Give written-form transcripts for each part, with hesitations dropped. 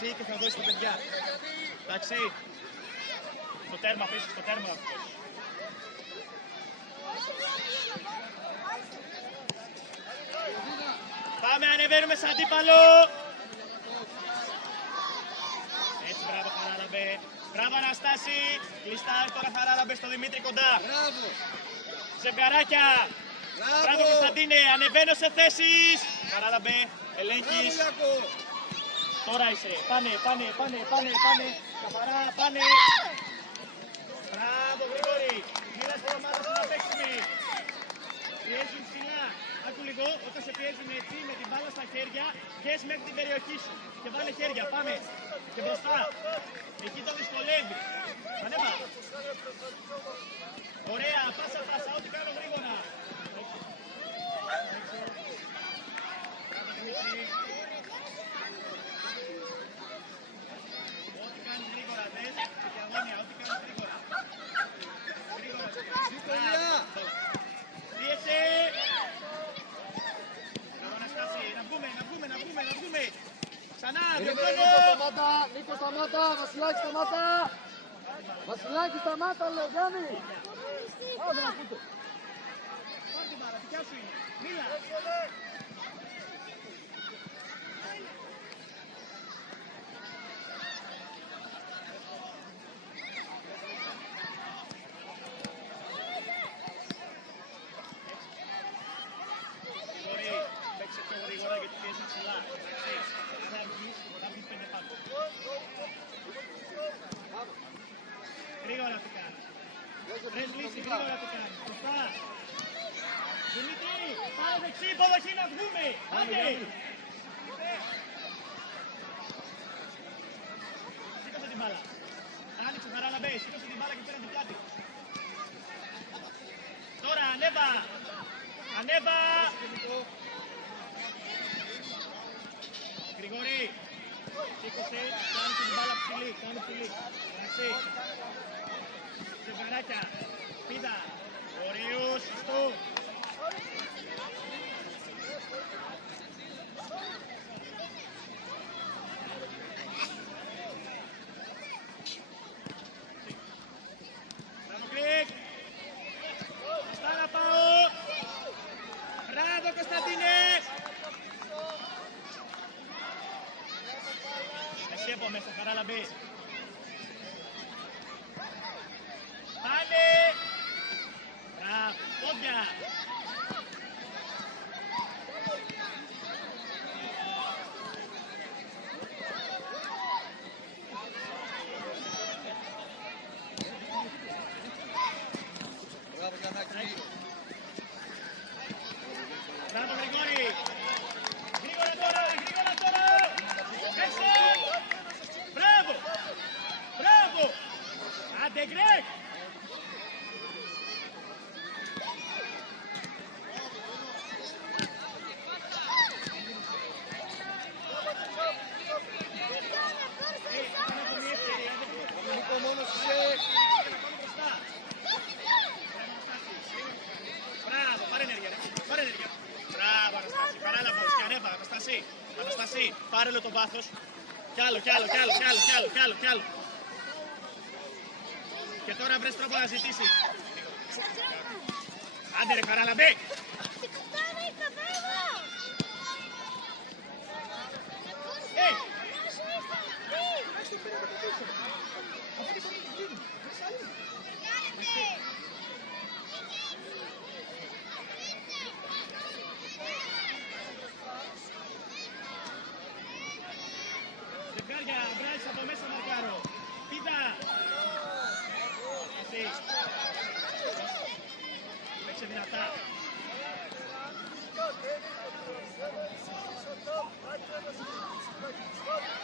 Και θα δώσει τα παιδιά. Εντάξει. Στο τέρμα πίσω, στο τέρμα αυτός. Πάμε, ανεβαίνουμε σαν αντίπαλο. Έτσι, μπράβο Χαράλαμπε. Μπράβο Αναστάση. Κλειστά τώρα Χαράλαμπε στο Δημήτρη κοντά. Μπράβο. Ζευγαράκια. Μπράβο Κωνσταντίνε. Ανεβαίνω σε θέσεις. Χαράλαμπε, ελέγχεις. Τώρα είσαι. Πάνε. Καθαρά, πάνε. Μπράβο Γρηγόρη. Μοίρα στην ομάδα σου να παίξουμε. Πιέζουν ψηλά. Άκου λίγο, όταν σε πιέζουν έτσι με την μπάλα στα χέρια, πιέζει μέχρι την περιοχή σου. Και βάλε χέρια, πάμε. Και μπροστά. Εκεί το δυσκολεύει. Ανέβα. Ωραία, πάσα, ό,τι κάνω γρήγορα. Ό,τι κάνεις γρήγορα, δες. Και αγώνια, ό,τι κάνεις γρήγορα. Γρήγορα. Πίεσε. Να βγούμε. Ξανά, διοκτώνω. Νίκο σταμάτα, Βασιλάκη σταμάτα. Βασιλάκη σταμάτα, λέει, Γιάννη. Πάμε να πούτο. Πάρε την μπάρα, δικιά σου είναι. Μίλα. Παίξε πιο γρήγορα γιατί πιέζει ψηλά. Θα βγεις 5 πάνω. Γρήγορα τι κάνεις. Βρες λύση, γρήγορα τι κάνεις. Σωστά. Δημήτρη, πάρε δεξί, υποδοχή να βγούμε. Άντε. Σήκωσε την μπάλα. Άνοιξε Χαράλαμπε, σήκωσε την μπάλα και πήρε την πλάτη. Τώρα, ανέβα. Γρηγορή, σήκωσε, κάνει την μπάλα ψηλή, εντάξει. Ζευγαράκια, πίδα, ωραίο, σωστό. Μπράβο Γκρικ, μπροστά να πάω. Μπράβο Κωνσταντίνε. Εσύ από μέσα, Χαράλαμπε. Πάνε! Μπράβο, πόδια! Μπράβο Γρηγόρη! Γρήγορα τώρα! Έξω! Μπράβο! Άντε Γκρεκ! Μπράβο, πάρε ενέργεια. Μπράβο Αναστάση, Χαράλαμπος και ανέβα, Αναστάση, πάρε το βάθος. Κι άλλο. Και τώρα βρες τρόπο να ζητήσεις. Άντε ρε Χαράλαμπε. Ζευγάρια, μπράζεις από μέσα μαρκάρω. Πίδα. Εσύ. Παίξε δυνατά.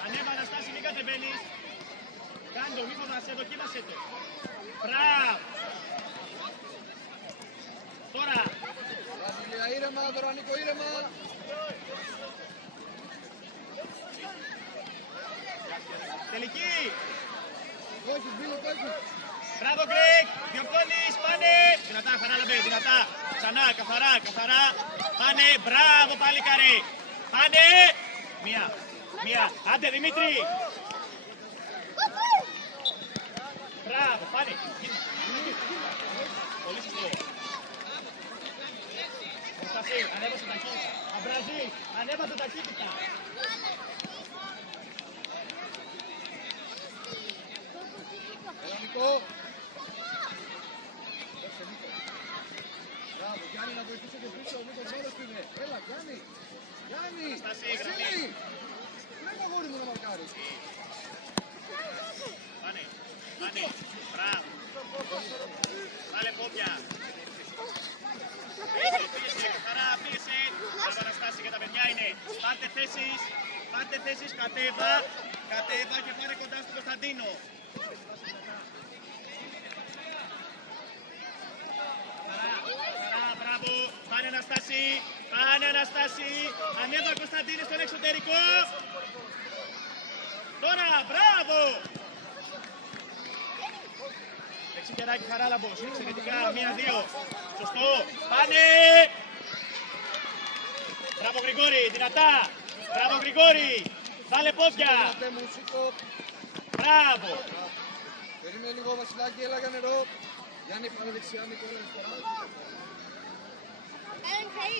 Ανέβα Αναστάση, μην κατεβαίνεις. Κάντο, μη φοβάσαι, δοκίμασέ το. Μπράβο. Τώρα. Ήρεμα, τώρα Νίκο, ήρεμα. Τελική. Όχι, Μπίλο, όχι. Μπράβο Γκρικ, διορθώνεις, πάνε. Δυνατά, Χαράλαμπε, δυνατά. Ξανά, καθαρά. Πάνε, μπράβο πάλι καρέ. Πάνε. Μία. Μία. Άντε Δημήτρη. Μπράβο, πάνε. Πολύ σωστό. Προστασί, ανέβασε ταχύτητα. Αμπραζί, ανέβασε ταχύτητα. Έλα Νικό. Μπράβο, Γιάννη να βοηθήσει και πίσω, ο Νίκος μέρος του είναι. Έλα, Γιάννη. Γιάννη, εσύ. Βλέπω αγόρι μου να μαρκάρεις. Πάνε, πάνε. Μπράβο. Βάλε πόδια. Πίεση, χαρά, πίεση. Μπράβο Αναστάση και τα παιδιά είναι. Πάρτε θέσεις, κατέβα και πάρε κοντά στον Κωνσταντίνο. Χαρά, μπράβο. Πάνε Αναστάση. Ανέβα Κωνσταντίνη στον εξωτερικό. Τώρα, μπράβο. Δεξικεράκι Χαράλαμπος, εξαιρετικά, 1-2. Σωστό, πάνε. Μπράβο Γρηγόρη, δυνατά. Μπράβο Γρηγόρη, βάλε πόδια. Μπράβο. Περίμενε λίγο Βασιλάκη, έλα για νερό. Γιάννη, πάμε δεξιά, Νίκο, έλα αριστερά.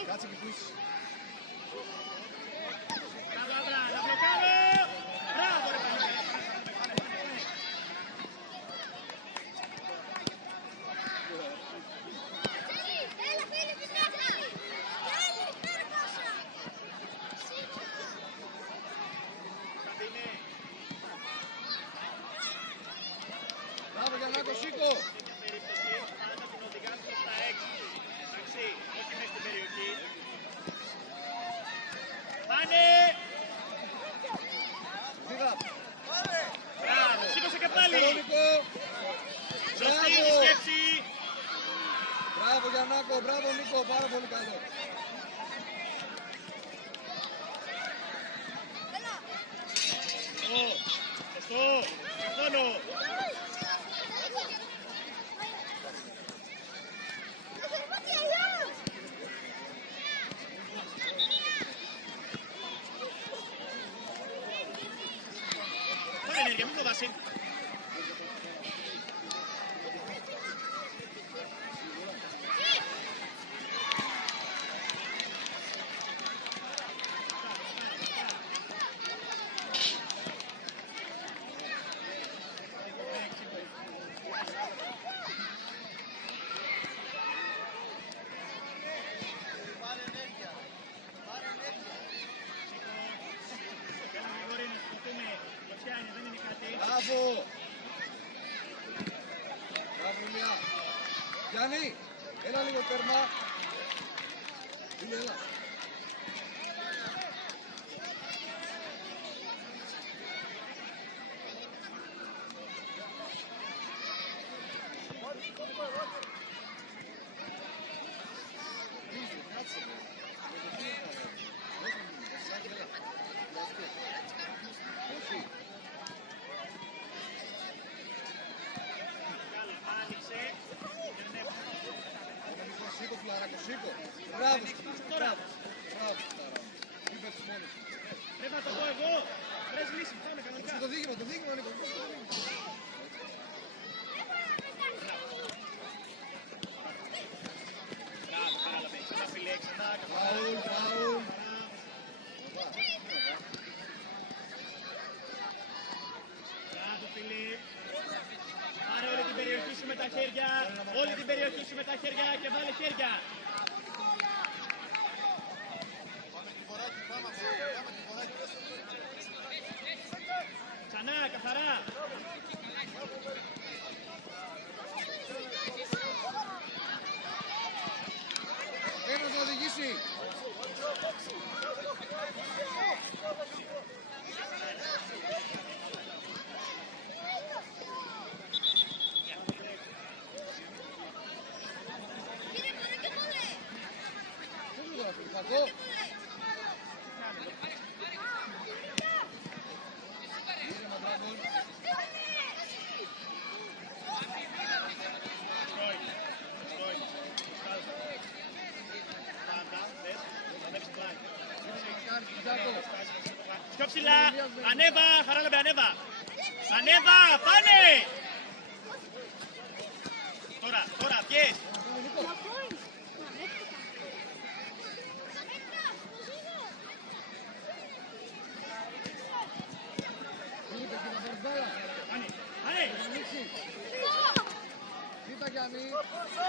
Κάτσε και πούς. Μπράβο Άβρα, να μπλοκάρω. Μπράβο ρε παλιά. Μπράβο Γιαννάκο, σήκω. Πάντα την οδηγάς προς τα έξω. Εντάξει, όχι μέσα στην περιοχή. Πάνε! Φύγα. Μπράβο, σήκωσε και πάλι! Νίκο. Σωστή η σκέψη! Μπράβο Γιαννάκο, μπράβο Νίκο, πάρα πολύ καλό. Σωστό, συμφώνω! Πάρε ενέργεια, μην φοβάσαι. Μπράβο. Μπράβο Ηλία. Γιάννη, έλα λίγο τέρμα. Έλα. Σήκω φιλαράκο, σήκω. Μπράβο, μπράβο. Μπράβο, μην πέφτεις μόνος. Πρέπει να το πω εγώ. Βρες λύση, πάμε κανονικά. Το δείγμα, Νίκο. Μπράβο, Χαράλαμπε. Ξανά φιλέ, ξανά. Φάουλ. Μπράβο, Φιλίπ. Πάρε όλη την περιοχή σου με τα χέρια. Όλη την περιοχή σου με τα χέρια και βάλε χέρια. Ξανά, καθαρά. Ένας να οδηγήσει. Παγώ. Ήρεμα, μπράβο. Πιο ψηλά. Ανέβα, Χαράλαμπε, ανέβα. Ανέβα, πάνε. Τώρα, πιες. Πάνε. Ζήτα Γιάννη.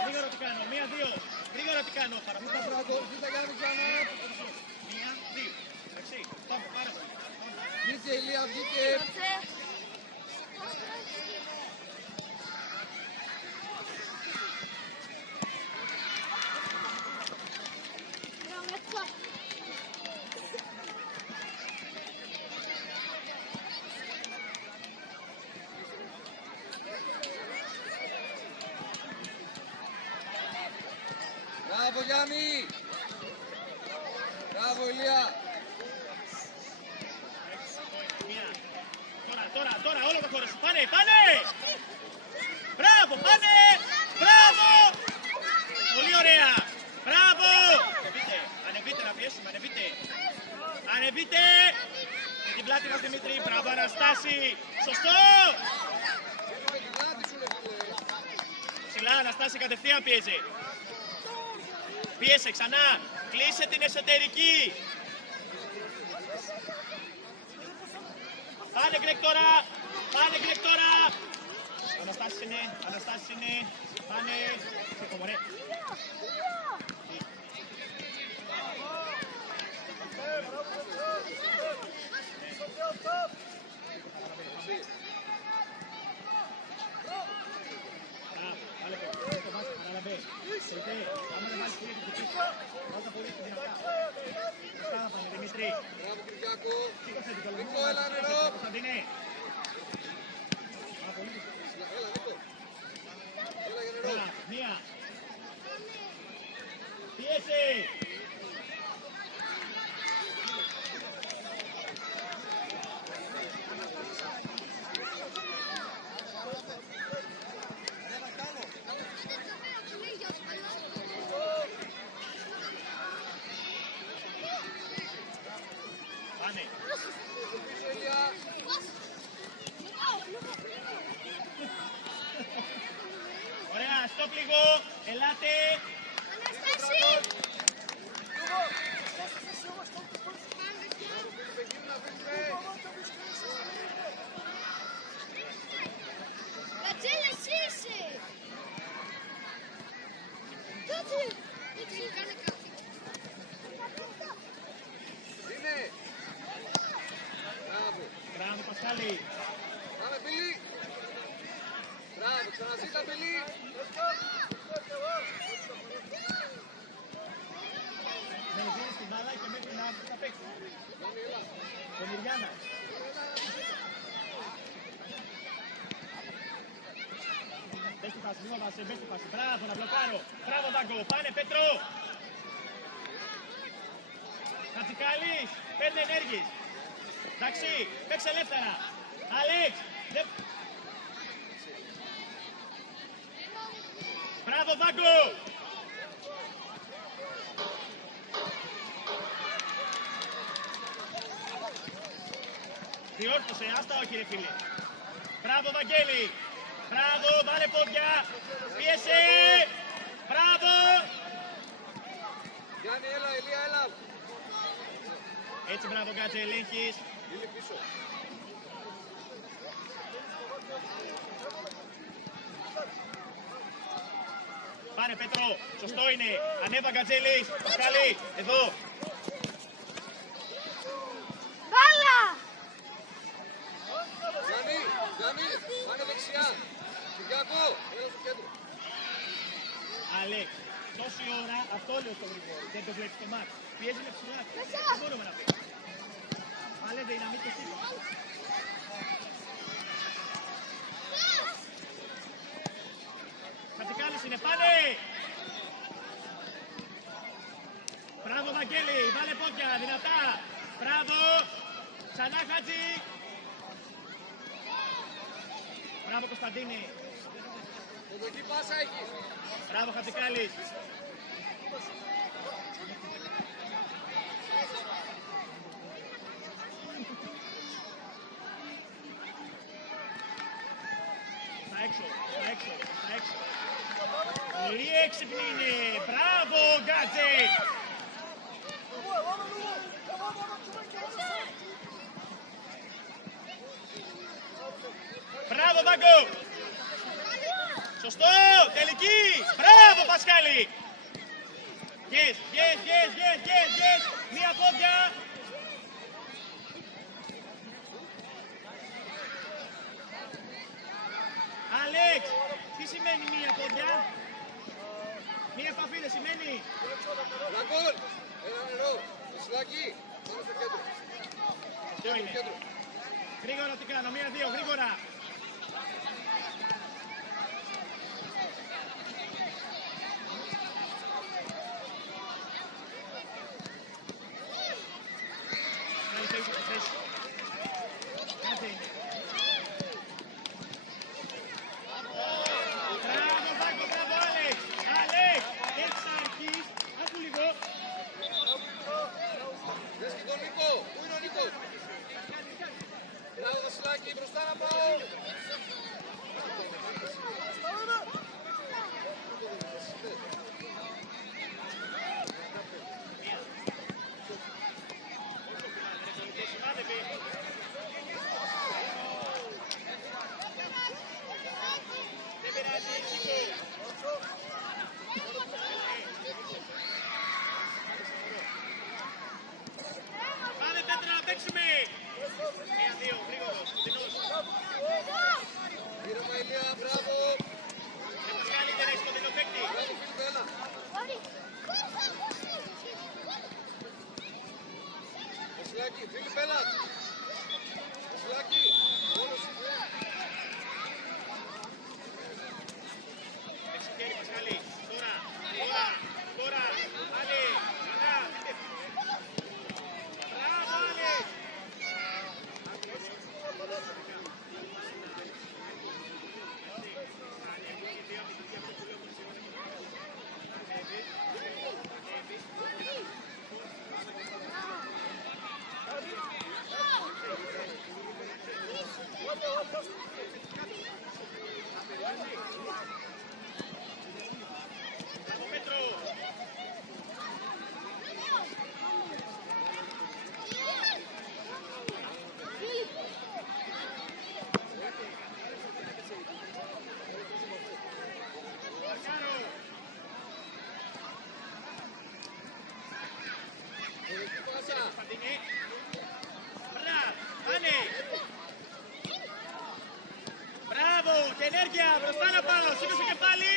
Γρήγορα τι κάνω, 1-2. Γρήγορα τι κάνω. Ζήτα πρώτο, ζήτα Γιάννη ξανά. 1-2. Εντάξει, πάμε, πάρα πολύ. Βγήκε Ηλία, βγήκε. Μπράβο Γιάννη! Μπράβο Ηλία! Τώρα, όλο το χώρο σου. Πάνε! Μπράβο, πάνε! Μπράβο! Πολύ ωραία! Μπράβο! Ανεβείτε να πιέσουμε, ανεβείτε! Με την πλάτη μας Δημήτρη, μπράβο Αναστάση! Σωστό! Ψηλά, Αναστάση κατευθείαν πιέζει. Πίεσε ξανά, κλείσε την εσωτερική. Πάνε Γκρέκ τώρα. Αναστάσεις είναι. Πάνε. Ξεκομωρέ. Δημήτρη. Μπράβο Κυριάκο! Νίκο, έλα νερό! Κωνσταντίνε. Έλα Νίκο! Έλα για νερό! Τώρα, μία. Πίεση. Πάνε. Ωραία, στοπ λίγο. Ελάτε. Είναι! Μπράβο! Μπράβο, Πασχάλη. Πάμε Μπιλί! Μπράβο, ξαναζήτα Μπιλί! Με δίνεις την μπάλα και μέχρι να θα παίξει. Γιάννη, έλα! Τον Ιριάννα. Μπες στη φάση, μην βάζει, μπες στη φάση. Μπράβο, να μπλοκάρω. Μπράβο, Βάγκο. Πάνε, Πέτρο. Χατζικάλης, παίρνει ενέργειες. Εντάξει, παίξε ελεύθερα. Άλεξ. Μπράβο, Βάγκο. Διόρθωσε, άστα όχι ρε φίλε. Μπράβο Βαγγέλη. Μπράβο, βάλε πόδια. Πίεσε. Μπράβο. Γιάννη, έλα, Ηλία, έλα! Έτσι μπράβο κάτσε, ελέγχεις. Μπιλί πίσω! Πάνε Πέτρο, σωστό είναι. Ανέβα Γκατζέλης. Πασχάλη, εδώ. Μπάλα! Γιάννη, πάνε δεξιά! Κυριάκο, έλα στο κέντρο! Αλέξ, τόση ώρα αυτό λέω στο γρήγορο. Δεν το βλέπεις το μάτς. Πιέζει με ψηλά. Δεν μπορούμε να παίξουμε. Πάλε δυναμίτες είπα. Χατζικάλης είναι, πάνε! Μπράβο Βαγγέλη, βάλε πόδια, δυνατά. Μπράβο, ξανά Χατζη. Μπράβο Κωνσταντίνη. Κοντοκή πάσα έχει! Μπράβο Χατζικάλης. έξω. Πολύ έξυπνη είναι. Μπράβο, Γκάτζε. Μπράβο, Βάγκο. Σωστό, τελική. Μπράβο, Πασχάλη. Yes. Μία πόδια. Άλεξ, τι σημαίνει μία πόδια? Μία επαφή δεν σημαίνει? Λαγκόλ, ένα νερό, Βασιλάκη, πάμε στο κέντρο. Ποιο είναι? Γρήγορα τι κάνω, 1-2, γρήγορα. Μπροστά να πάω! Πάμε Πέτρα να παίξουμε! 1-2, γρήγορος, κοντινός. Ήρεμα Ηλία, μπράβο! Καλύτερα έχεις κοντινό παίκτη. Μπράβο Φίλιππε, έλα! Βασιλάκη, Φίλιππε, έλα! Βασιλάκη, μόνος σου! Παίξε χέρι, Πασχάλη. Τώρα. Άλλη. Μπράβο, άλλη. Μπράβο, Πέτρο. Κωνσταντίνη. Μπράβο, και ενέργεια, μπροστά να πάω, σήκωσε και πάλι.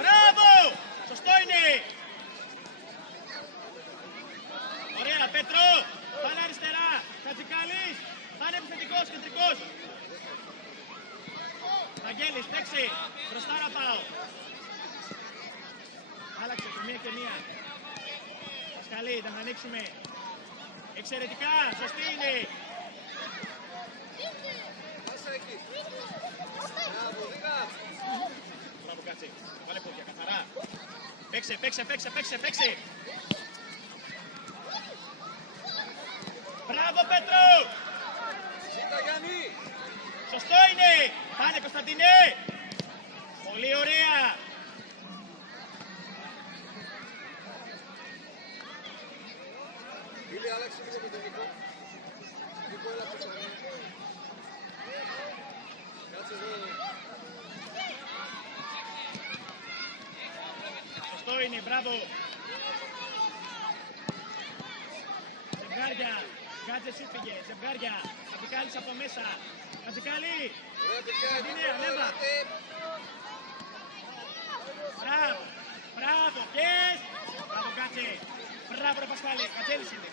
Μπράβο, σωστό είναι. Ωραία, Πέτρο, πάνε αριστερά, Χατζικάλης, πάνε επιθετικός, κεντρικός. Βαγγέλης, παίξει, μπροστά να πάω. Άλλαξε το μία και μία. Πασχαλή, θα ανοίξουμε. Εξαιρετικά, σωστή είναι. Πάσα εκεί! Μπράβο, Δίγα! Μπράβο, κάτσε. Βάλε πόδια, καθαρά. Παίξε. Μπράβο, Πέτρο. Σίτα, Γιάννη! Σωστό είναι. Πάνε, Κωνσταντίνε. Πολύ ωραία. Φίλοι, άλλαξε λίγο με τον Νίκο. Νίκο, έλα πίσω. Κάτσε εδώ. Σωστό είναι, μπράβο. Ζευγάρια. Κάτσε, σου φύγε. Ζευγάρια. Χατζικάλης από μέσα. Χατζικάλη. Ωραία, παιδιά, Είναι, Νίκο, ανέβα. έλατε. Μπράβο, yes! Μπράβο, κάτσε. Μπράβο, ρε Πασχάλη. Κατσέλης είναι.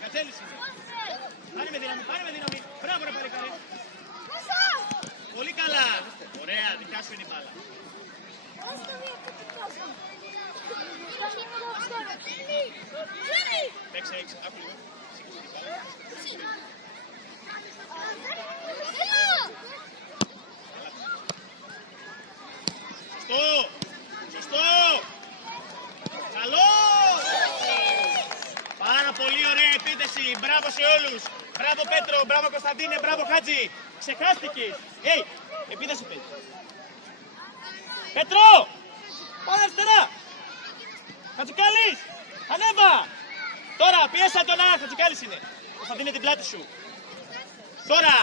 Πάνε με δύναμη. Μπράβο, ρε Παλικάρη. Πολύ καλά. Ωραία, δικιά σου είναι η μπάλα. Παίξε, άκου λίγο. Σωστό. Καλό. Πάρα πολύ ωραία επίθεση. Μπράβο σε όλους. Μπράβο Πέτρο, μπράβο Κωνσταντίνε, μπράβο Χάτζη. Ξεχάστηκες. Επίθεση παίζει. Πέτρο! Πάμε αριστερά! Χατζικάλης! Ανέβα! Τώρα πιέσα τον Α, Χατζικάλης είναι. Θα δίνει την πλάτη σου. Τώρα!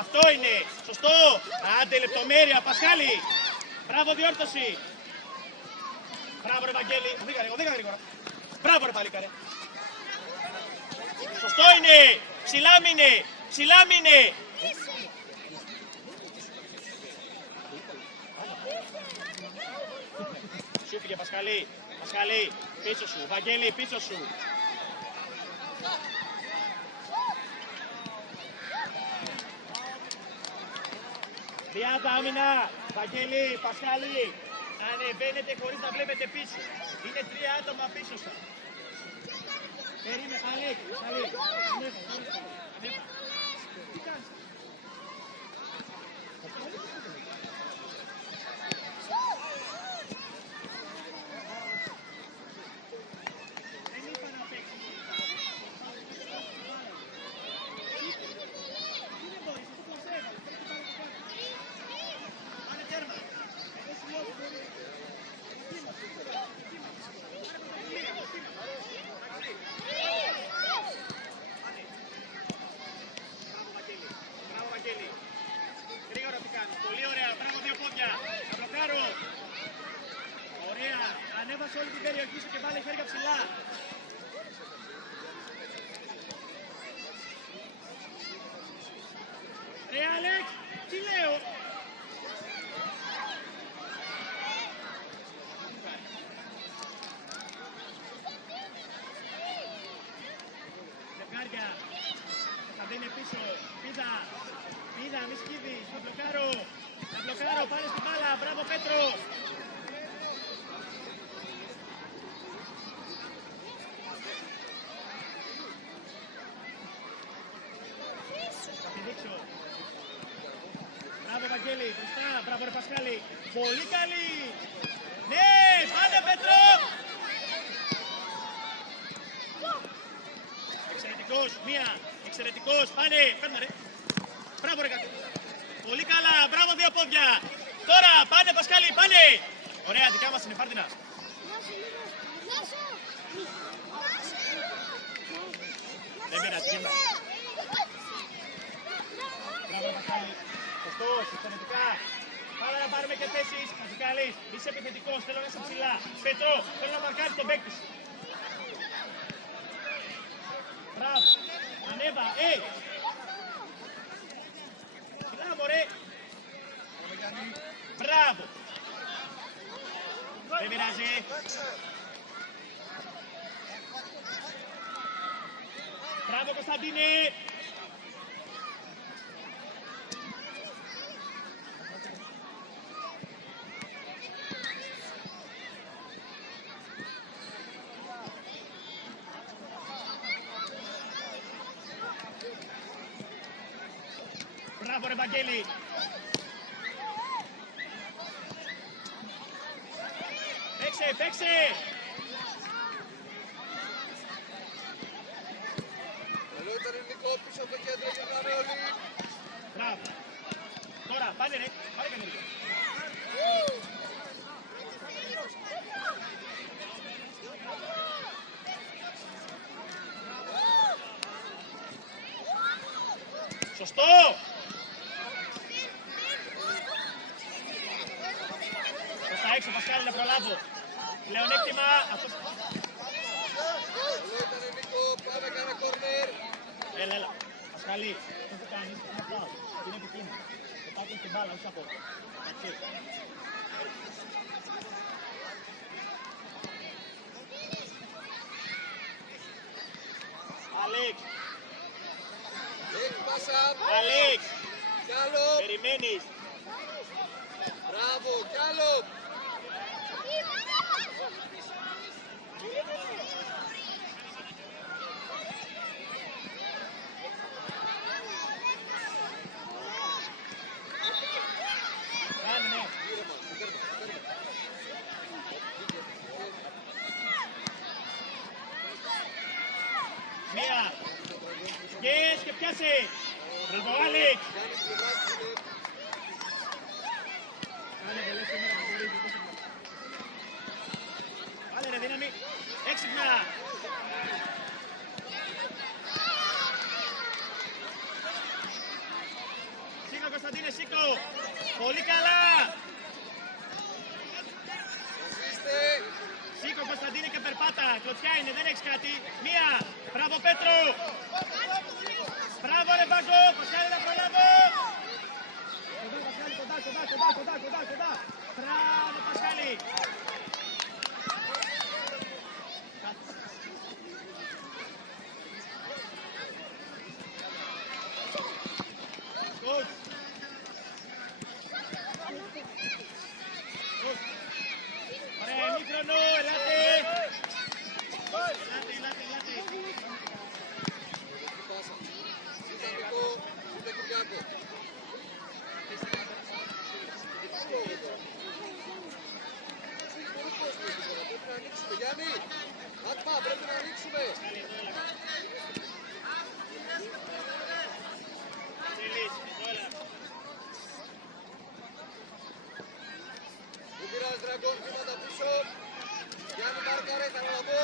Αυτό είναι! Σωστό! Άντε λεπτομέρεια, Πασχάλη! Μπράβο διόρθωση! Μπράβο ρε Βαγγέλη! Οδήγα γρήγορα! Μπράβο ρε παλίκαρε! Σωστό είναι! Ψηλά μείνε! Ψηλά μείνε! Σου πήγε Πασχαλή! Πασχαλή! Πίσω σου! Βαγγέλη πίσω σου! Διάδα άμυνα! Βαγγέλη! Πασχαλή! Ανεβαίνετε χωρίς να βλέπετε πίσω! Είναι 3 άτομα πίσω σας! Περίμενε, Αλέκ, Αλέκ, ανέβα. Τι κάνεις? Δεν είπα να παίξεις. Τι δεν μπορείς, αυτό το έβαλες, πρέπει να το κάνεις. Πάνε τέρμα. Εγώ σου λέω ότι μπορεί. Γρήγορα τι κάνεις. Πολύ ωραία. Μπράβο, 2 πόδια. Θα μπλοκάρω. Ωραία. Ανέβασε όλη την περιοχή σου και βάλε χέρια ψηλά. Ρε Αλέξ, τι λέω. Ζευγάρια. Θα δίνει πίσω. Πίδα. Πίδα, μη σκύβεις. Θα μπλοκάρω. Θα μπλοκάρω. Πάνε στην μπάλα. Μπράβο Πέτρο. Θα τη δείξω. Μπράβο Βαγγέλη. Μπροστά. Μπράβο ρε Πασχάλη. Πολύ καλή. Ναι. Πάνε Πέτρο. Εξαιρετικός. Μία. Εξαιρετικός. Πάνε. Παίρνε ρε. Μπράβο ρε κάτι. Πολύ καλά. Μπράβο 2 πόδια. Τώρα πάνε Πασχάλη. Πάνε. Ωραία. Δικά μας είναι. Πάρτινα. Δεν πειράζει. Γύρνα. Μπράβο Πασχάλη. Σωστός. Εξαιρετικά. Πάμε να πάρουμε και θέσεις. Πασχάλης. Είσαι επιθετικός. Θέλω να είσαι ψηλά. Πέτρο. Θέλω να μαρκάρεις τον παίκτη σου. Μπράβο. Ανέβα. Μπράβο ρε. Μπράβο. Δεν πειράζει. Μπράβο Κωνσταντίνε. Μπράβο ρε Βαγγέλη. Παίξε, παίξε. Καλό ήταν Νικό πίσω από το κέντρο και γράμμε όλοι. Μπράβο. Τώρα, πάνε ρε. Πάρε κανένα. Σωστό. Προς τα έξω, Πασχάλη, να προλάβω. Πλεονέκτημα. Καλό ήταν Νικό, πάμε κάνα κορνέρ. Έλα. Πασχάλη, αυτό που κάνεις είναι φάουλ. Είναι επικίνδυνο. Το πάτω στην μπάλα, όχι από εδώ. Εντάξει. Αλέξ. Έχει πάσα. Αλέξ. Κι άλλο. Περιμένεις. Μπράβο, κι άλλο. Κάνε, ναι. Μία. Yes, και πιάσε. Μπράβο, Άλεξ. Γιάννης Λιγάκης είναι. Κάνε πολλές σήμερα που μπορείς. Κωνσταντίνε, σήκω. Πολύ καλά. Σήκω Κωνσταντίνε και περπάτα. Κλωτσιά είναι, δεν έχεις κάτι. Μία. Μπράβο Πέτρο. Μπράβο ρε Βάγκο. Πασχάλη να προλάβω. Κοντά. Μπράβο Πασχάλη. Ωραία, ημίχρονο, ελάτε. Γιάννη, Άτμα, πρέπει να ανοίξουμε. Πού πειράζει Δραγκόν, βήματα πίσω. Γιάννη μάρκαρε, θα αναλαβώ.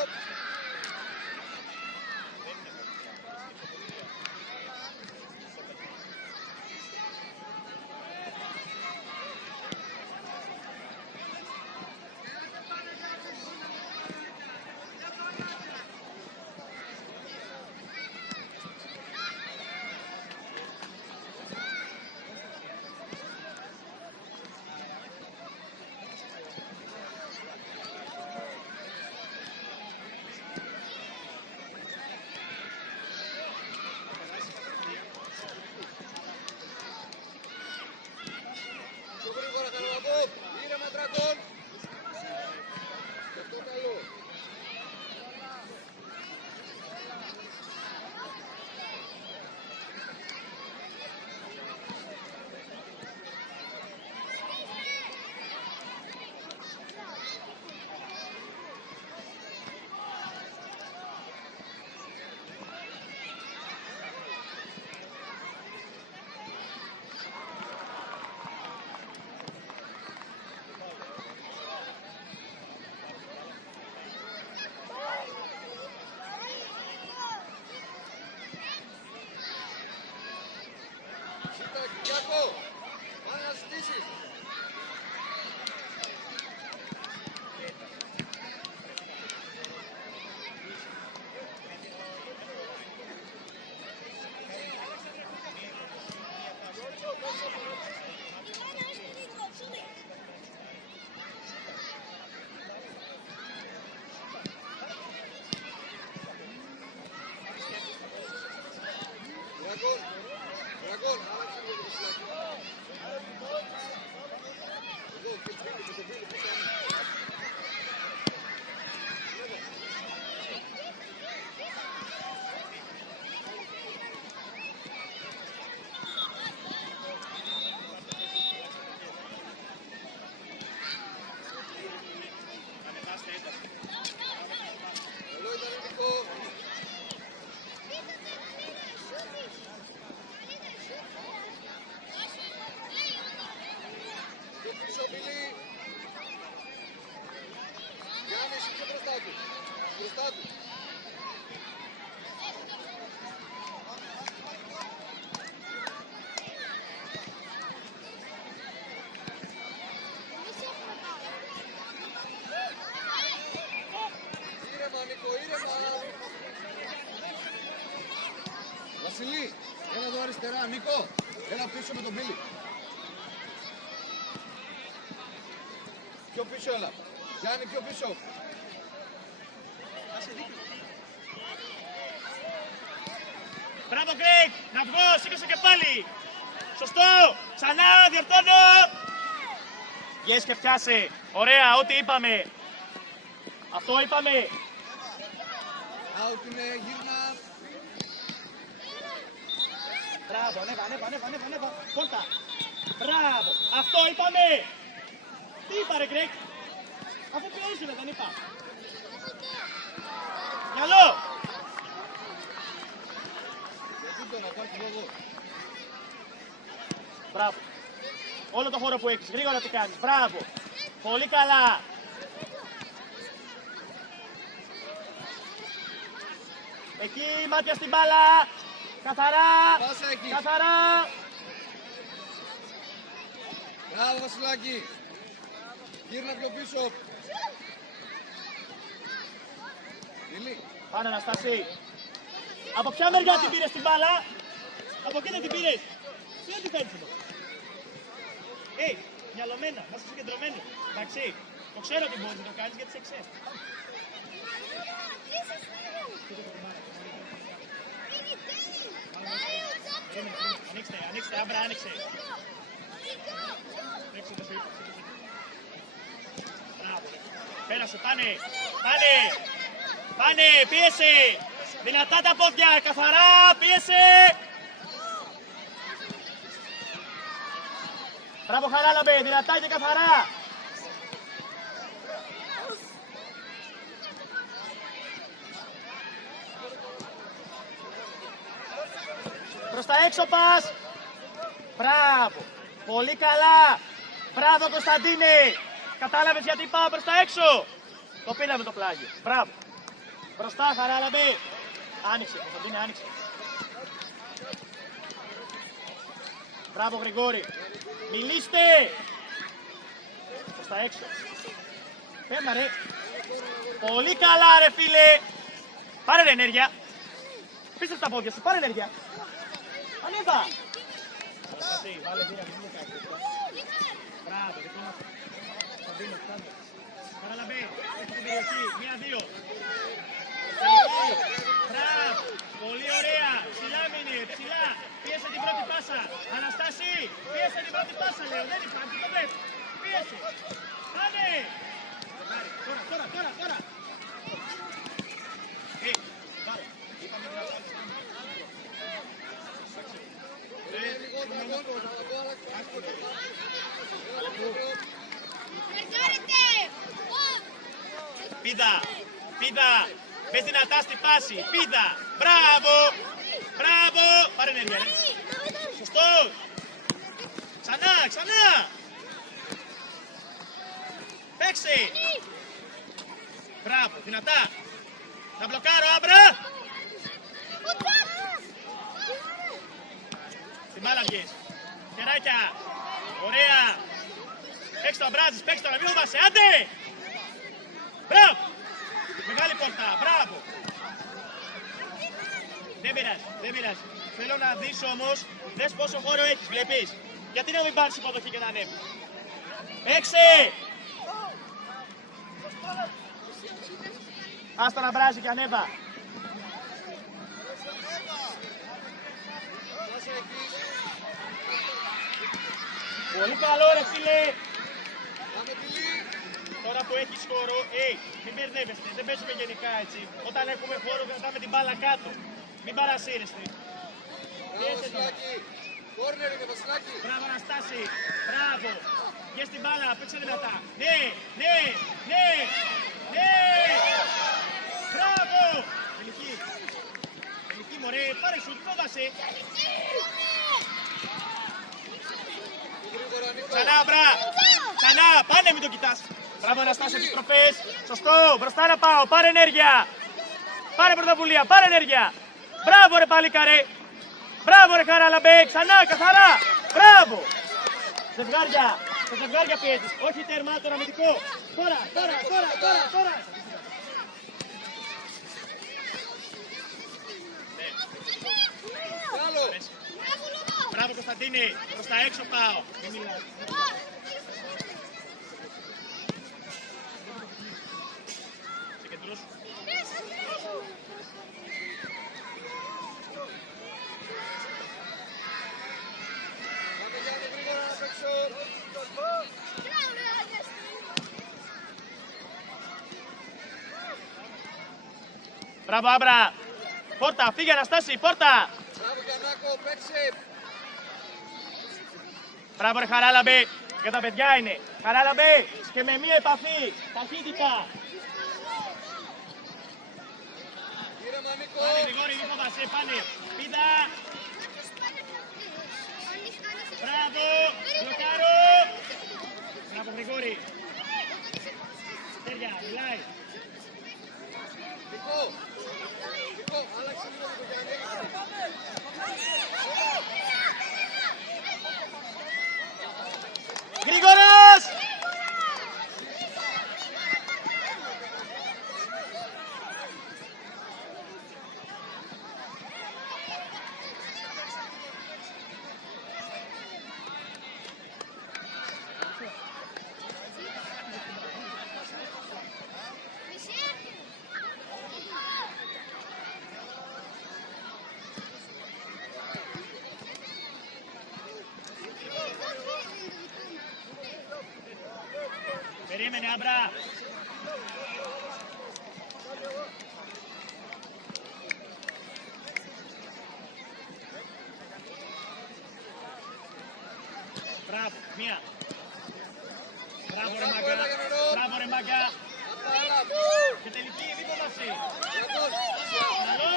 Κυριακό, πάνε να ζητήσεις. Dragón, άλλαξε λίγο το σλάκι. Εδώ, και φίλοι, και το φίλοι, που κάνει. Εδώ ήταν ειδικό. Γιάννης, και μπροστά του. Μπροστά του. Ήρεμα, Νίκο, ήρεμα. Βασιλή, έλα εδώ αριστερά. Νίκο, έλα πίσω με τον Μπίλη. Πιο πίσω έλα. Γιάννη, πιο πίσω. Μπράβο Γκρέγκ, να βγω, σήκωσε και πάλι. Σωστό, ξανά, διορθώνω. Yes και φτιάσε, ωραία, ό,τι είπαμε. Αυτό είπαμε. Out είναι, γύρνα. Μπράβο, ανέβα, πόρτα. Μπράβο, αυτό είπαμε. Τι είπα ρε Γκρέγκ, αφού πιέζουμε δεν είπα. Μυαλό. Να πάρει λόγο. Μπράβο. Όλο το χώρο που έχεις, γρήγορα τι κάνεις. Μπράβο. Πολύ καλά. Εκεί, μάτια στην μπάλα. Καθαρά. Πάσα εκεί. Καθαρά. Μπράβο Βασιλάκη. Γύρνα πιο πίσω. Πάνε Αναστάση. Από ποια μεριά την πήρες την μπάλα? Από εκεί δεν την πήρες. Τι δεν την φέρνεις εδώ? Μυαλωμένα, να είσαι συγκεντρωμένοι. Εντάξει, το ξέρω ότι μπορείς να το κάνεις γιατί σε ξέρεις. Ανοίξτε, Άμπρα, άνοιξε. Πέρασε, πάνε, πίεσε. Δυνατά τα πόδια, καθαρά, πίεσε. Μπράβο Χαράλαμπε, δυνατά και καθαρά. Προς τα έξω πας. Μπράβο. Πολύ καλά. Μπράβο Κωνσταντίνε. Κατάλαβες γιατί πάω προς τα έξω. Το πήραμε το πλάγιο. Μπράβο. Μπροστά Χαράλαμπε. Άνοιξε Κωνσταντίνε, άνοιξε. Μπράβο Γρηγόρη. Μιλήστε. Προς τα έξω. Πέμπα ρε. Πολύ καλά ρε φίλε. Πάρε ρε ενέργεια. Πίστε στα πόδια σου, πάρε ενέργεια. Ανέβα. Βάλε δύναμη, μην το κάνεις. Μπράβο, δικό μας. Καραλαμπέ, έχει την περιοχή, 1-2. Μπράβο, πολύ ωραία. Ψηλά μείνε, ψηλά. Πίεσε την πρώτη πάσα. Αναστάση, πίεσε την πρώτη πάσα, λέω. Δεν υπάρχει, το βλέπεις. Πίεσε. Πάνε. Τώρα. Πάρε. Είπαμε να πάρεις. Πίδα, πες δυνατά στη φάση, πίδα, μπράβο, πάρε ενέργεια ρε, σωστός, ξανά, παίξε, μπράβο, δυνατά, θα μπλοκάρω Άμπρα, στην μπάλα βγες, χεράκια, ωραία, παίξε το Αμπράζης, παίξε το να μην φοβάσαι, άντε, μπράβο. Μεγάλη πόρτα, μπράβο! Δεν πειράζει. Θέλω να δεις όμως, δες πόσο χώρο έχεις, βλέπεις. Γιατί να μην πάρεις υποδοχή και να ανέβεις. Έξε! Άστα να βράζει και ανέβα. Πολύ καλό ρε φίλε. Τώρα που έχεις χώρο, μην μπερδεύεστε, δεν παίζουμε γενικά έτσι. Όταν έχουμε χώρο κρατάμε την μπάλα κάτω. Μην παρασύρεστε. Κόρνερ είναι Βασιλάκη. Μπράβο Αναστάση, μπράβο. Και στην μπάλα, παίξε δυνατά. Ναι. Μπράβο. Ελική μωρέ, πάρε σου, φόβασε. Ξανά, πάνε μην το κοιτάς. Μπράβο Αναστάση, επιστροφές. Σωστό, μπροστά να πάω, πάρε ενέργεια. Πάρε πρωτοβουλία, πάρε ενέργεια. Μπράβο ρε παλικάρε. Μπράβο ρε Χαράλαμπε, ξανά, καθαρά. Μπράβο. Ζευγάρια πιέζεις, όχι τέρμα, τον αμυντικό. Τώρα. Μπράβο Κωνσταντίνε, προς τα έξω πάω. Μην μιλάς. Μπράβο Άμπρα. Πόρτα, φύγε Αναστάση, πόρτα. Μπράβο Γιαννάκο, παίξε. Μπράβο ρε Χαράλαμπε. Για τα παιδιά είναι. Χαράλαμπε και με μία επαφή. Ταχύτητα. Πάνε Γρηγόρη, μη φοβάσαι, πάνε. Πίδα. Μπράβο. Μπλοκάρω. Μπράβο Γρηγόρη. Τέρια, μιλάει. Νικό, άλλαξε λίγο το Γιάννη. Περίμενε, Άμπρα. Μπράβο, μία. Μπράβο ρε Μάγκα. Μπράβο ρε Μάγκα. Και τελική, μην φοβάσαι. Καλό.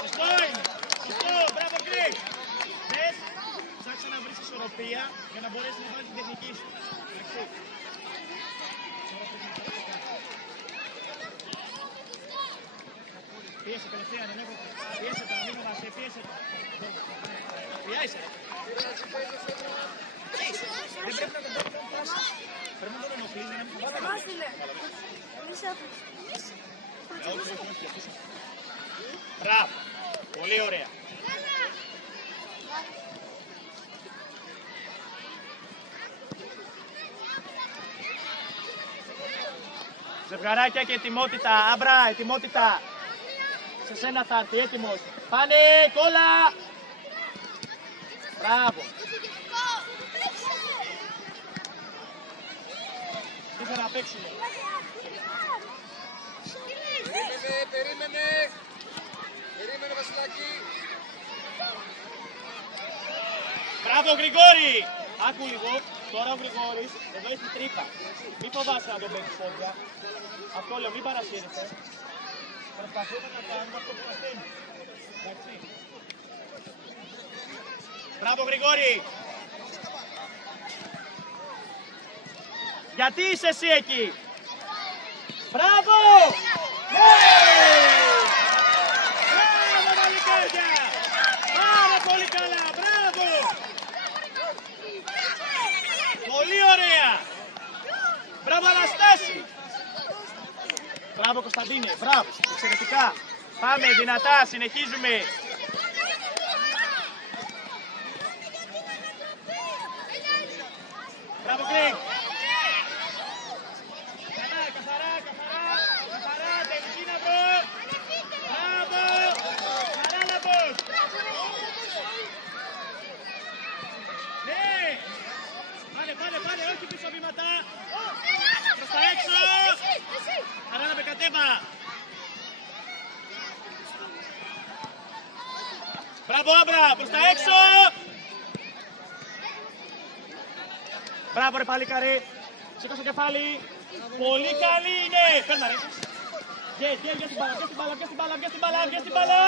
Σωστό είναι. Σωστό, μπράβο Κρίκ. Δες, ψάξε να βρεις ισορροπία για να μπορέσεις να βάλεις την τεχνική σου. Πίεσε τελευταία, δεν έχω. Πίεσε τα, μην φοβάσαι, πίεσε τα. Πιάσε. Δεν πρέπει να τον πιάσεις. Πρέπει να τον ενοχλείς, να μην φοβάσαι. Μπράβο, πολύ ωραία. Ζευγαράκια και ετοιμότητα, Άμπρα, ετοιμότητα. Σε σένα θα έρθει, έτοιμος. Πάνε, κόλλα. Μπράβο. Ήθελα να παίξουμε. Περίμενε Βασιλάκη. Μπράβο Γρηγόρη. Άκου λίγο, τώρα ο Γρηγόρης, εδώ έχει τρύπα. Μην φοβάσαι να τον παίξεις πόδια. Αυτό λέω, μην παρασύρεσαι. Προσπαθείτε να κάνουμε αυτό που παθαίνει. Εντάξει. Μπράβο Γρηγόρη. Γιατί είσαι εσύ εκεί. Μπράβο. Μπράβο μαλλικάρια. Πάρα πολύ καλά. Μπράβο. Πολύ ωραία. Μπράβο Αναστάση. Μπράβο Κωνσταντίνε. Μπράβο. Εξαιρετικά. Πάμε δυνατά. Συνεχίζουμε. Μπράβο Κρίκ. Καθαρά, τελική να βρω. Μπράβο. Χαράλαμπος. Ναι. Πάνε, όχι πίσω βήματα. Προς τα έξω. Χαράλαμπε κατέβα. Μπράβο Άμπρα, προς τα έξω. Μπράβο ρε παλικάρι. Σήκω στο κεφάλι. Πολύ καλή είναι. Παίρνα ρε. Βγες την μπάλα.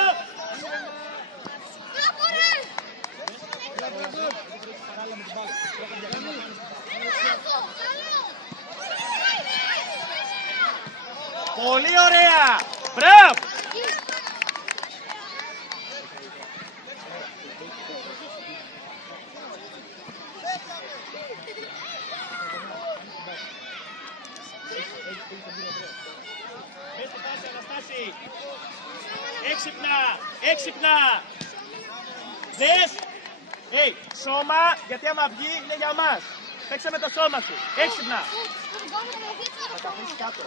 Πολύ ωραία. Μπράβο. Πες την πάση Αναστάση. Έξυπνα. Δες. Σώμα, γιατί άμα βγει είναι για μας. Παίξε με το σώμα σου. Έξυπνα. Θα τα αφήσεις κάτω.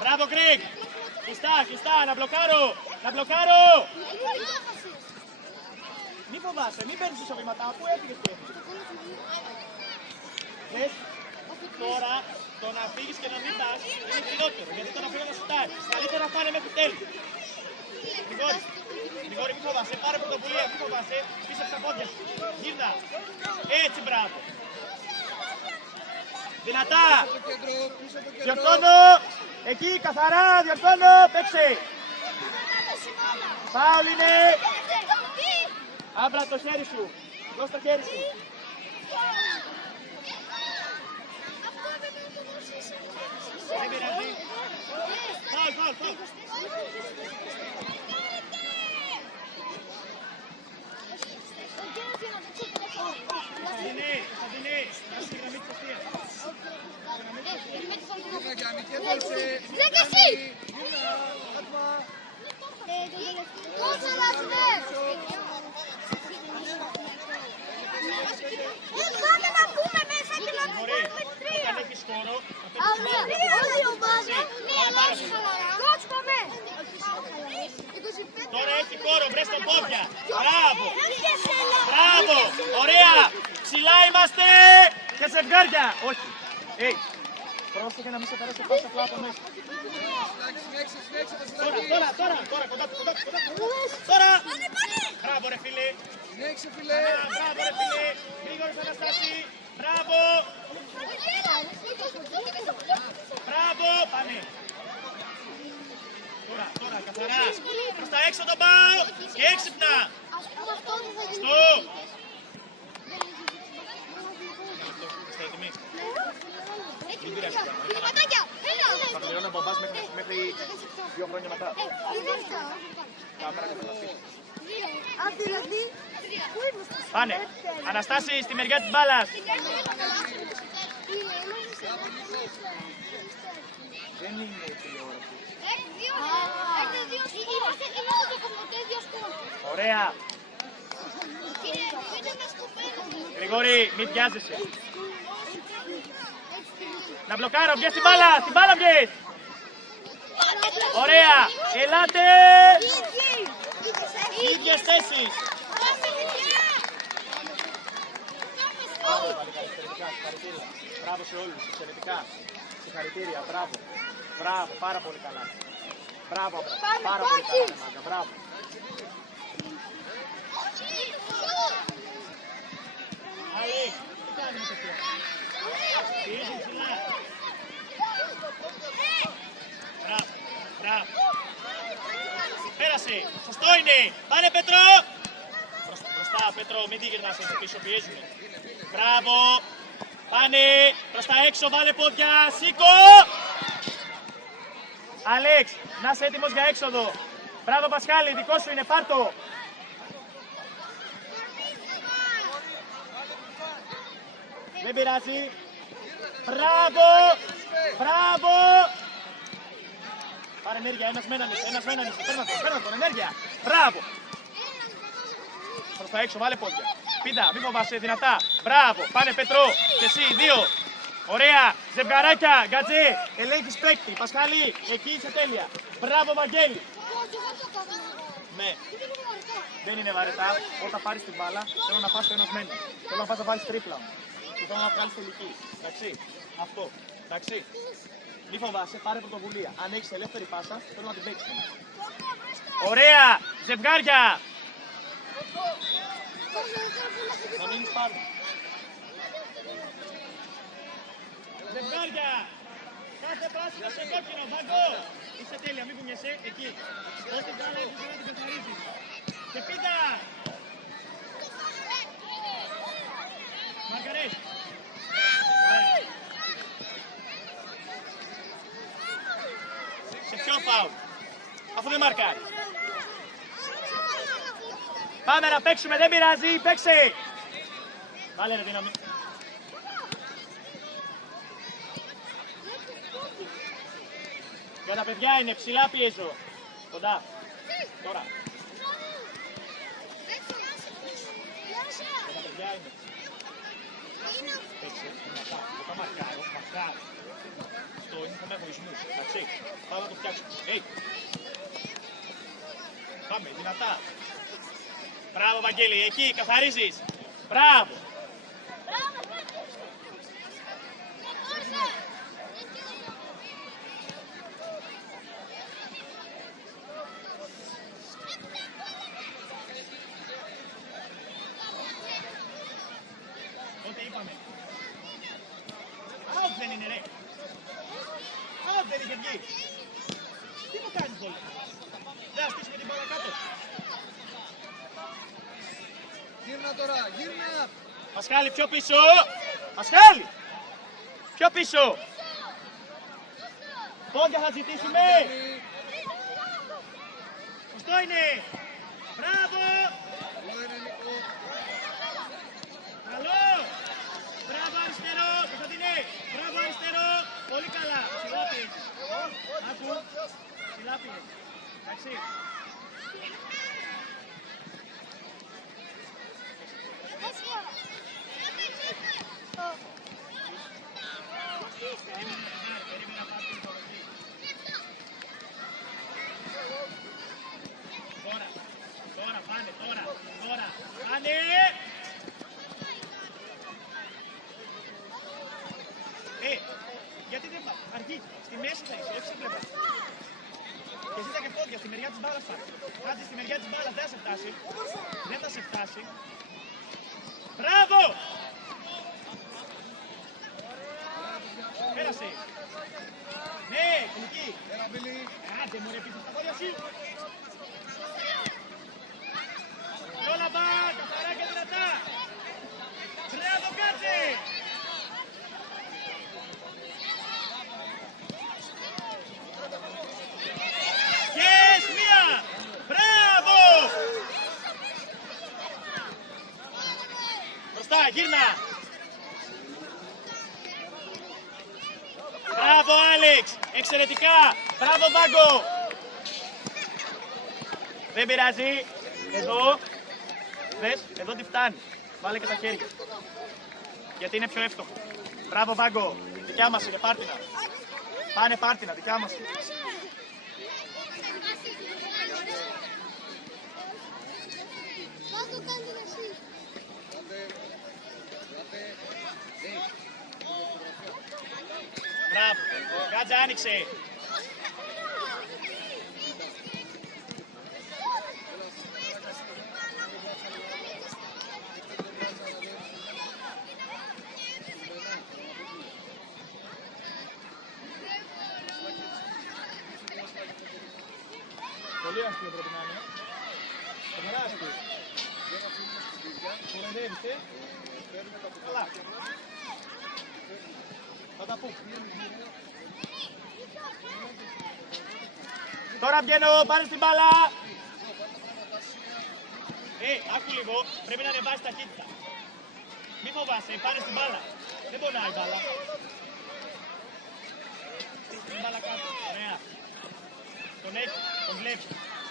Μπράβο Κρίκ. Κλειστά, να μπλοκάρω. Μη φοβάσαι, μην παίρνεις πίσω βήματα, αφού έφυγες που έφυγες. Δες, τώρα το να φύγεις και να μην πας είναι χειρότερο, γιατί το να φύγεις να σουτάρεις. Καλύτερα πάνε μέχρι τέλους. Γρηγόρη, μη φοβάσαι, πάρε πρωτοβουλία, μη φοβάσαι, πίσω από τα πόδια σου. Γύρνα. Έτσι, μπράβο. Δυνατά. Διορθώνω. Εκεί, καθαρά, διορθώνω. Παίξε. Φάουλ είναι. Άμπρα το χέρι σου. Δώσ' το χέρι σου. Δεν πειράζει. Φάουλ. Κωνσταντινή, να στη γραμμή της ευθείας. Δεν και εσύ! Πώς αλλάζουμε! Πάμε να πούμε μέσα και να πούμε τρία! Όταν έχεις χώρο, Όλη η ομάδα, μία λάση χαλαρά. Κότς πάμε! Τώρα έχει χώρο, βρες τον πόδια. Μπράβο! Ωραία! Ψηλά είμαστε! Και ζευγάρια! Όχι. Πρόσεχε να μην σε περάσει πάσα απλά από μέσα. Τώρα, κοντά. Τώρα! Μπράβο ρε φίλε! Συνέχισε φίλε! Μπράβο ρε φίλε! Γρήγορος Αναστάση! Μπράβο! Μπράβο! Πάμε! Τώρα, καθαρά! Προς τα έξω τον πάω! Και έξυπνα! Στο! Είστε έτοιμοι? Μην πειράζει. Θα πληρώνω ο μπαμπάς μέχρι 2 χρόνια μετά. Κάμερα και θα πάνε. Αναστάση στη μεριά της μπάλας. Δεν είναι η τηλεόραση. Ωραία. Γρηγόρη, μην πιάζεσαι. Να μπλοκάρω, βγες την μπάλα, στην μπάλα βγες. Ωραία, ελάτε. Ίδιες θέσεις. Μπράβο σε όλους, εξαιρετικά. Συγχαρητήρια, μπράβο. Μπράβο, πάρα πολύ καλά. Μπράβο, πάρα πολύ καλά, μπράβο. Άλλη, τι κάνουμε τέτοια. Πιέζουν ψηλά. Μπράβο. Πέρασε, σωστό είναι. Πάνε Πέτρο. Μπροστά Πέτρο, μην τη γυρνάς έτσι πίσω, πιέζουνε. Μπράβο. Πάνε, προς τα έξω, βάλε πόδια, σήκω. Αλέξ, να είσαι έτοιμος για έξοδο. Μπράβο Πασχάλη, δικό σου είναι, πάρ' το. Δεν πειράζει. Μπράβο. Πάρε ενέργεια, ένας με έναν είσαι. Παίρνω τον, ενέργεια. Μπράβο. Προς τα έξω, βάλε πόδια. Πίτα, μην φοβάσαι, δυνατά. Μπράβο, πάνε Πετρό. Και εσύ, 2. Ωραία, ζευγαράκια, Γκατζέ, ελέγχεις παίκτη. Πασχάλη, εκεί είσαι τέλεια. Μπράβο Βαγγέλη. Ναι. Δεν είναι βαρετά. Όταν πάρεις την μπάλα, θέλω να πας στο ενωσμένο. Θέλω να πας να βάλεις τρίπλα μου. Και θέλω να βγάλεις τελική. Εντάξει. Αυτό. Εντάξει. Μη φοβάσαι, πάρε πρωτοβουλία. Αν έχεις ελεύθερη πάσα, θέλω να την παίξεις. Ωραία, ζευγάρια. Να μείνεις πάνω. Ζευγάρια. Κάθε πάση είναι σε κόκκινο. Μπαγκό. Είσαι τέλεια, μην κουνιέσαι. Εκεί. Ό,τι μπάλα έχεις να την καθαρίζεις. Και πίτα. Μαργαρές. Σε ποιο φάουλ? Αφού δεν μαρκάρει. Πάμε να παίξουμε, δεν πειράζει, παίξε! Βάλε ρε δύναμη. Για τα παιδιά είναι, ψηλά πιέζω. Κοντά. Τώρα. Για τα παιδιά είναι. Παίξε, δυνατά. Όταν μαρκάρω. Στο είναι θέμα εγωισμούς, εντάξει. Πάμε να το φτιάξουμε. Πάμε, δυνατά. Μπράβο Βαγγέλη, εκεί καθαρίζεις. Μπράβο. Τότε είπαμε. Out δεν είναι ρε. Out δεν είχε βγει. Τι μου κάνεις τώρα. Δεν θα στήσουμε την μπάλα κάτω. Γύρνα τώρα, γύρνα! Πασχάλη, πιο πίσω! Πασχάλη! Πιο πίσω! Πόδια θα ζητήσουμε! Σωστό είναι! Μπράβο! Καλό! Μπράβο αριστερό! Κωνσταντινέ! Μπράβο αριστερό! Πολύ καλά! Ψηλά πιέζεις! Άκου! Ψηλά πιέζεις! Εντάξει! Τώρα θα είσαι, έξω πλευρά. Και ζήτα και πόδια, στη μεριά της μπάλας θα. Κάτσε στη μεριά της μπάλας, δεν θα σε φτάσει. Δεν θα σε φτάσει. Μπράβο! Πέρασε. Ναι, εκεί. Άντε μωρέ πίσω στα πόδια σου. Πρόλαβα, καθαρά και δυνατά. Μπράβο, κάτσε. Yes, μία. Μπράβο. Μπροστά, γύρνα. Μπράβο, Άλεξ. Εξαιρετικά. Μπράβο, Βάγκο. Δεν πειράζει. Εδώ. Δες, εδώ τι φτάνει. Βάλε και τα χέρια. Γιατί είναι πιο εύκολο. Μπράβο, Βάγκο. Δικιά μας είναι, πάρτινα. Πάνε πάρτινα, δικιά μας είναι. Μπράβο. Κάτσε, άνοιξε. Πολύ αστείο πρέπει να είναι. Φοβερά αστείο. Κοροϊδεύεις, Καλά. Θα τα πούμε. Τώρα βγαίνω, πάρε στην μπάλα. Άκου λίγο, πρέπει να ανεβάσεις ταχύτητα. Μη φοβάσαι, πάρε στην μπάλα. Δεν πονάει η μπάλα. Στην μπάλα κάτω, ωραία. Τον έχει, τον βλέπει.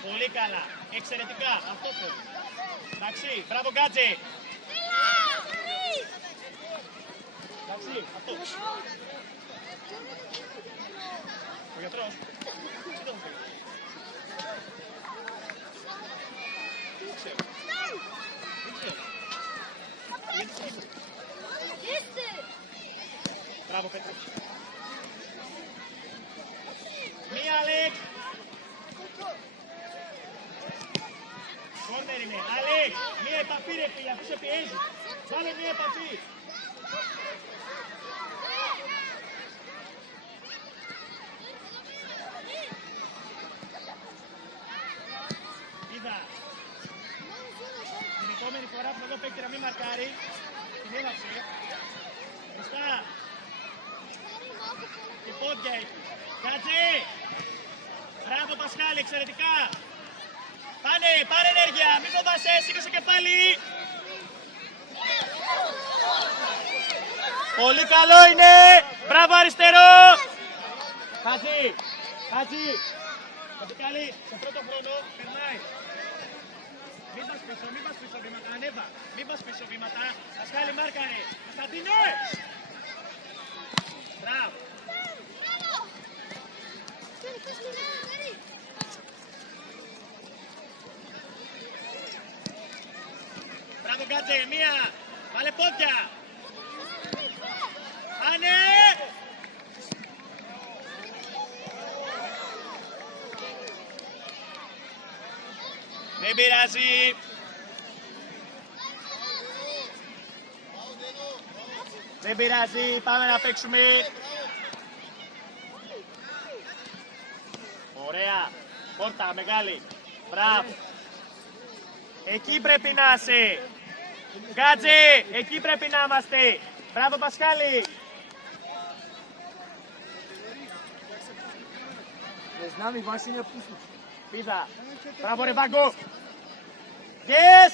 Πολύ καλά, εξαιρετικά, αυτό θέλει. Εντάξει, μπράβο Γκάτζε. Εντάξει, αυτό. Ο γιατρός. Τι τον θέλει. Δεν ξέρω. Μπράβο Πέτρο. Μία Αλέξ. Κόρνερ είναι. Αλέξ, μία επαφή ρε φίλε, αφού σε πιέζει. Βάλε μία επαφή. Είδα. Την επόμενη φορά που εδώ παίκτη να μην μαρκάρει, την έλαψε. Μπροστά. Και πόδια έχει. Κάτσε. Μπράβο Πασχάλη, εξαιρετικά. Πάνε, πάρε ενέργεια, μην φοβάσαι, σήκωσε κεφάλι. Πολύ καλό είναι. Μπράβο αριστερό. Χατζή, Χατζή. Πασχάλη, στο πρώτο χρόνο περνάει. Μην πας πίσω, μην πας πίσω βήματα, ανέβα. Μην πας πίσω βήματα. Πασχάλη μάρκαρε. Κωνσταντίνε. Μπράβο. Μπράβο Γκάτζε, μία, βάλε πόδια. Πάνε. Δεν πειράζει. Δεν πειράζει, πάμε να παίξουμε. Ωραία, πόρτα μεγάλη. Μπράβο. Εκεί πρέπει να είσαι. Γκάτζε, εκεί πρέπει να είμαστε. Μπράβο Πασχάλη. Не знам и вас είναι πούσου. Πίδα. Μπράβο ρε Βάγκο. Βγες.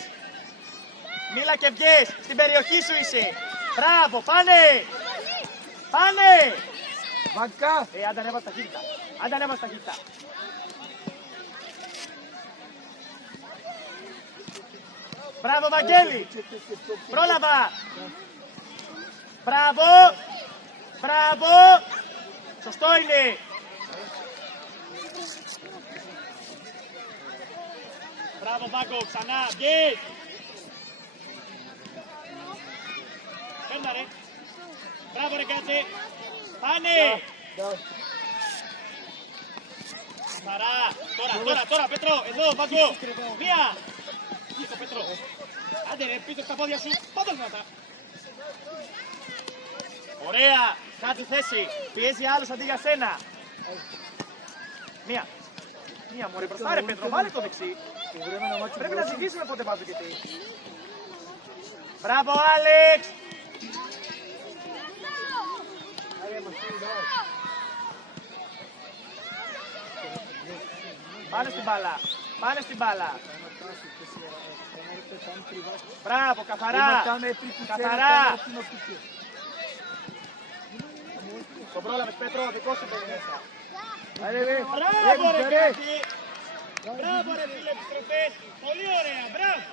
Μίλα και βγες. Στην περιοχή σου είσαι. Μπράβο, πάνε. Πάνε. Βαγκά. Άντε ανέβας ταχύτητα. Άντε ανέβας ταχύτητα. Μπράβο Βαγγέλη. Πρόλαβα. Μπράβο. Μπράβο. Σωστό είναι. Μπράβο Βάγκο, ξανά, βγες. Παίρνα ρε. Μπράβο ρε Κάτσε. Πάνε. Καθαρά. Τώρα, Πέτρο, εδώ, Βαγκό. Μία. Πίσω, Πέτρο. Άντε ρε, πίσω στα πόδια σου. Πάντα δυνατά. Ωραία. Κάτσε θέση. Πιέζει άλλος αντί για σένα. Μία. Μία, μωρέ, μπροστά ρε Πέτρο, βάλε το δεξί. Πρέπει να ζυγίσουμε πότε βάζω και τι. Μπράβο, Άλεξ. Πάνε στην μπάλα. Πάνε στην μπάλα. Μπράβο, καθαρά. Καθαρά. Τον πρόλαβες Πέτρο, δικό σου παιδί μέσα. Μπράβο ρε Κάκη. Μπράβο ρε φίλε επιστροφές. Πολύ ωραία, μπράβο.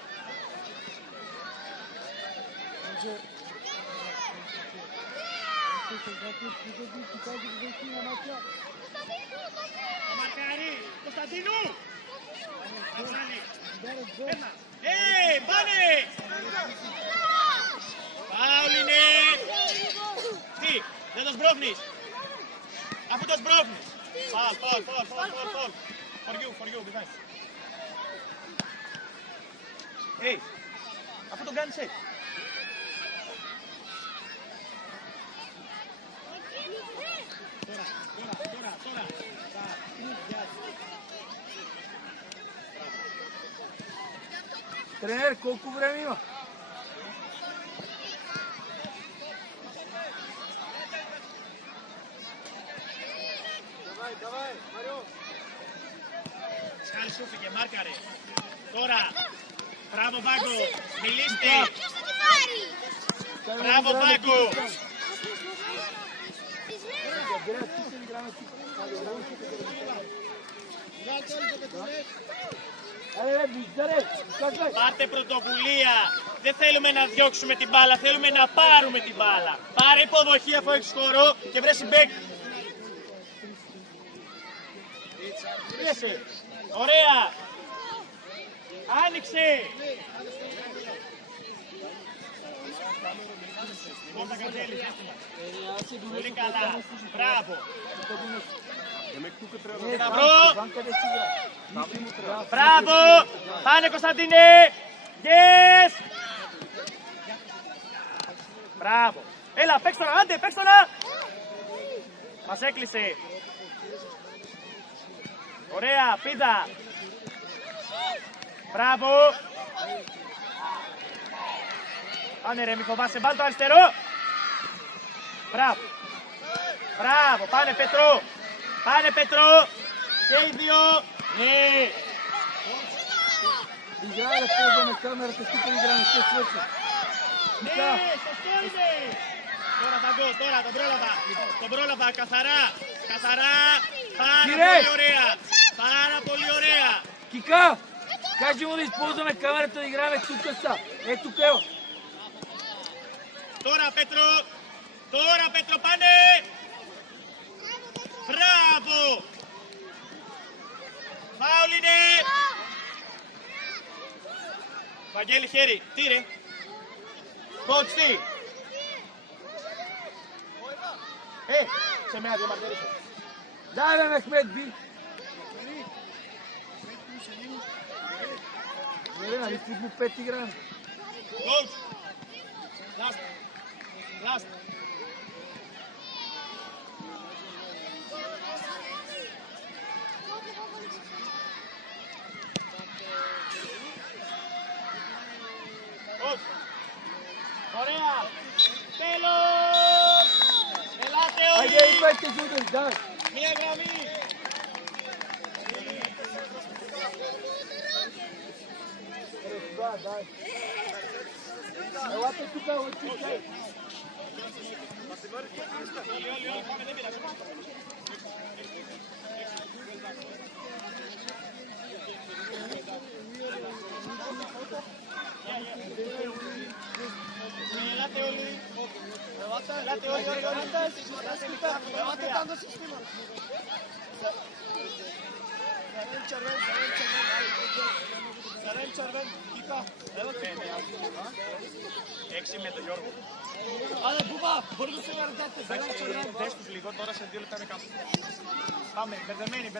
Μακάρι, Κωνσταντίνου. Πάνε. Φάουλ είναι. Τι, δεν το σμπρώχνεις. Αφού το σμπρώχνεις. Φάουλ. For you, defense. Αφού τον κάνεις έτσι. Τώρα. Тренер, колко време има? Давай, Марио. Σκάλι σούφηκε, μάρκαρε. Τώρα. Μπράβο Βάγκο. Μιλήστε. Μπράβο Βάγκο. Πάρτε πρωτοβουλία. Δεν θέλουμε να διώξουμε την μπάλα, θέλουμε να πάρουμε την μπάλα. Πάρε υποδοχή αφού έχεις χώρο και βρες συμπέκ. Πίεσε. Ωραία. Άνοιξε. Πολύ καλά. Μπράβο. Μπράβο. Πάνε Κωνσταντίνε. Yes. Μπράβο. Έλα, παίξ' τώρα, άντε, παίξ' τώρα. Μας έκλεισε. Ωραία, πίτα. Μπράβο. Πάνε ρε, μη φοβάσαι, μπάλ το αριστερό. Μπράβο. Μπράβο, πάνε Πέτρο. Πάνε Πέτρο. Και οι δύο. Ναι. Играй, разположена камерата, тук играме все свърши. Ναι, σωστό είναι. Τώρα Βαγκό, τώρα τον πρόλαβα, καθαρά. Πάρα πολύ ωραία. Πάρα πολύ ωραία. Кика, кажи му да използваме камерата да играем тук са. Тук е. Τώρα Πέτρο, πάνε. Μπράβο. Φάουλ είναι. Βαγγέλη χέρι, τι ρε. Coach, τι. Σε μένα διαμαρτυρήσω. Дай бе, Мехмед, би. Не, нали футбол 5 играем. Coach. Last. Ωραία! Τέλος! Ελάτε όλοι! Айде, идвайте, Жуден, да. Μία γραμμή! Елате тук, отчитай. Όλοι, πάμε, δεν πειράζει. Ελάτε όλοι. Елате там да се снимат. Зарен червен, Кика. Έξι με τον Γιώργο. Άντε, Μπούμπα, μπορεί να σε βαρετάτε. Зарен червен. Δες τους λίγο, τώρα σε 2 λεπτά είναι κάτω. Πάμε, μπερδεμένοι.